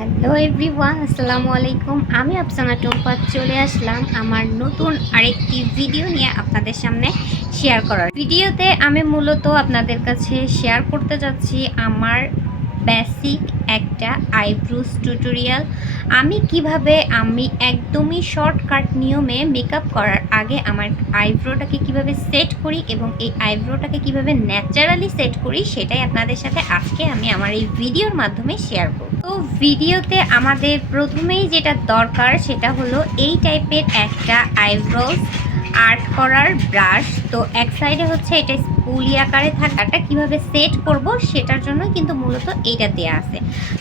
Hello everyone, আসসালামু আলাইকুম। আমি আফসানা টোম্পা চলে আসলাম আমার নতুন আরেকটি ভিডিও নিয়ে আপনাদের সামনে শেয়ার করার। ভিডিওতে আমি মূলত আপনাদের কাছে শেয়ার করতে যাচ্ছি আমার বেসিক একটা আইব্রোস টিউটোরিয়াল। আমি একদমই শর্টকাট নিয়মে মেকআপ করার আগে আমার আইব্রোটাকে কিভাবে সেট করি এবং এই আইব্রোটাকে কিভাবে ন্যাচারালি সেট করি সেটাই আপনাদের সাথে আজকে আমি আমার এই ভিডিওর মাধ্যমে শেয়ার করব। তো ভিডিওতে আমাদের প্রথমেই যেটা দরকার সেটা হলো এই টাইপের একটা আইব্রোস আর্ট করার ব্রাশ। তো এক সাইডে হচ্ছে এটা স্পুলি আকারে থাকাটা কিভাবে সেট করব সেটার জন্য কিন্তু মূলত এইটা দেয়া আছে।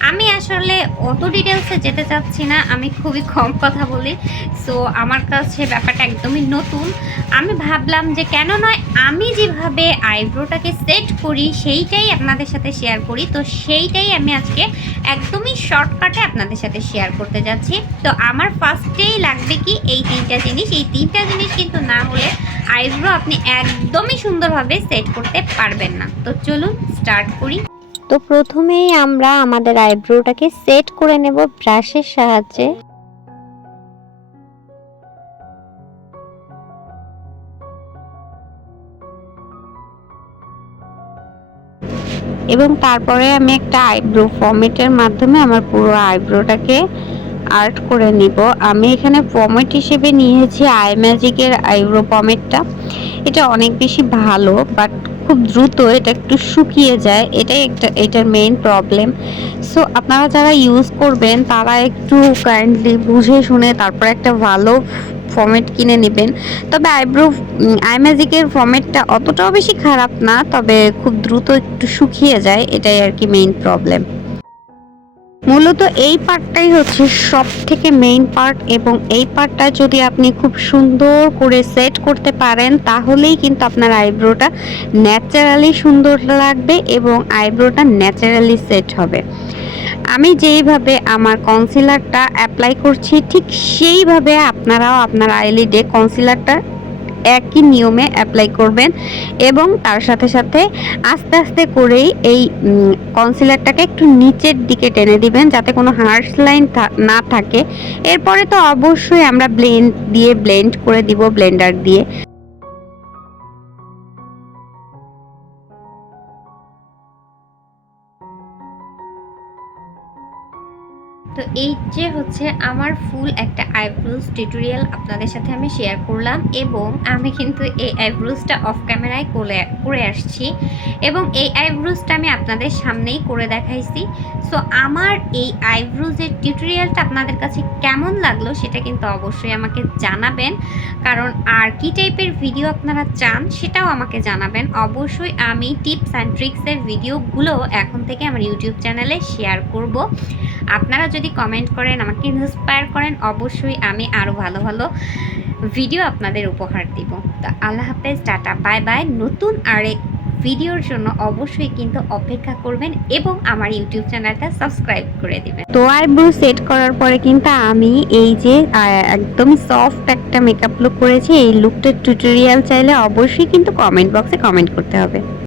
আমি আসলে অত ডিটেলসে যেতে চাচ্ছি না, আমি খুবই কম কথা বলি। সো আমার কাছে ব্যাপারটা একদমই নতুন। আমি ভাবলাম যে কেন নয়, আমি যেভাবে আইব্রোটাকে সেট করি সেইটাই আপনাদের সাথে শেয়ার করি। তো সেইটাই আমি আজকে একদমই শর্টকাটে আপনাদের সাথে শেয়ার করতে যাচ্ছি। তো আমার ফার্স্টেই লাগবে কি এই তিনটা জিনিস কিন্তু না হলে আইব্রো আপনি একদমই সুন্দরভাবে সেট করতে পারবেন না। তো চলুন স্টার্ট করি। তো প্রথমেই আমরা আমাদের আইব্রোটাকে সেট করে নেব ব্রাশের সাহায্যে। এবং তারপরে আমি একটা আইব্রো ফর্মেটের মাধ্যমে আমার পুরো আইব্রোটাকে আর্ট করে নিব। আমি এখানে ফর্মেট হিসেবে নিয়েছি আই ম্যাজিকের আইব্রো ফর্মেটটা। এটা অনেক বেশি ভালো, বাট খুব দ্রুত এটা একটু শুকিয়ে যায়, এটার মেইন প্রবলেম। সো আপনারা যারা ইউজ করবেন তারা একটু কাইন্ডলি বুঝে শুনে তারপর একটা ভালো ফর্মেট কিনে নেবেন। তবে আই ম্যাজিকের ফর্মেটটা অতটাও বেশি খারাপ না, তবে খুব দ্রুত একটু শুকিয়ে যায়, এটাই আর কি মেইন প্রবলেম। মূলত এই পার্টটাই হচ্ছে সব থেকে মেইন পার্ট, এবং এই পার্টটা যদি আপনি খুব সুন্দর করে সেট করতে পারেন তাহলেই কিন্তু আপনার আইব্রোটা ন্যাচারালি সুন্দর লাগবে এবং আইব্রোটা ন্যাচারালি সেট হবে। আমি যেইভাবে আমার কনসিলারটা অ্যাপ্লাই করছি ঠিক সেইভাবে আপনারাও আপনার আইলিডে কনসিলারটা একই নিয়মে অ্যাপ্লাই করবেন এবং তার সাথে সাথে আস্তে আস্তে করেই এই কনসিলারটাকে একটু নিচের দিকে টেনে দিবেন যাতে কোনো হার্শ লাইন না থাকে। এরপরে তো অবশ্যই আমরা ব্লেন্ড করে দিব ব্লেন্ডার দিয়ে। তো এই যে হচ্ছে আমার ফুল একটা আইব্রোস টিউটোরিয়াল আপনাদের সাথে আমি শেয়ার করলাম, এবং আমি কিন্তু এই আইব্রোসটা অফ ক্যামেরায় করে আসছি এবং এই আইব্রোসটা আমি আপনাদের সামনেই করে দেখাইছি। সো আমার এই আইব্রোসের টিউটোরিয়ালটা আপনাদের কাছে কেমন লাগলো সেটা কিন্তু অবশ্যই আমাকে জানাবেন, কারণ আর কি টাইপের ভিডিও আপনারা চান সেটাও আমাকে জানাবেন। অবশ্যই আমি টিপস অ্যান্ড ট্রিক্সের ভিডিওগুলো এখন থেকে আমার ইউটিউব চ্যানেলে শেয়ার করব। আপনারা যদি কমেন্ট করেন, আমাকে ইন্সপায়ার করেন, অবশ্যই আমি আরও ভালো ভালো ভিডিও আপনাদের উপহার দিব। তো আল্লাহ হাফেজ, টাটা, বাই বাই। নতুন আরেক ভিডিওর জন্য অবশ্যই কিন্তু অপেক্ষা করবেন এবং আমার ইউটিউব চ্যানেলটা সাবস্ক্রাইব করে দিবেন। তো আইব্রো সেট করার পরে কিন্তু আমি এই যে একদমই সফট একটা মেকআপ লুক করেছি। এই লুকটার টিউটোরিয়াল চাইলে অবশ্যই কিন্তু কমেন্ট বক্সে কমেন্ট করতে হবে।